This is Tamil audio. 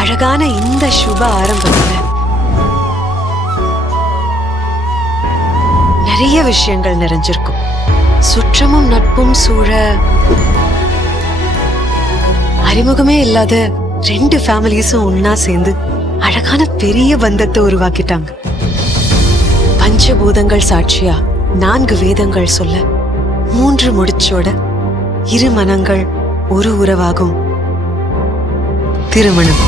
அழகான இந்த சுப ஆரம்பத்துல நிறைய விஷயங்கள் நிறைஞ்சிருக்கும். சுற்றமும் நட்பும் சூழ அறிமுகமே இல்லாத 2 ஃபேமிலிஸும் ஒன்னா சேர்ந்து அழகான பெரிய பந்தத்தை உருவாக்கிட்டாங்க. பஞ்சபூதங்கள் சாட்சியா 4 வேதங்கள் சொல்ல 3 முடிச்சோட 2 மனங்கள் ஒரு உறவாகும் திருமணம்.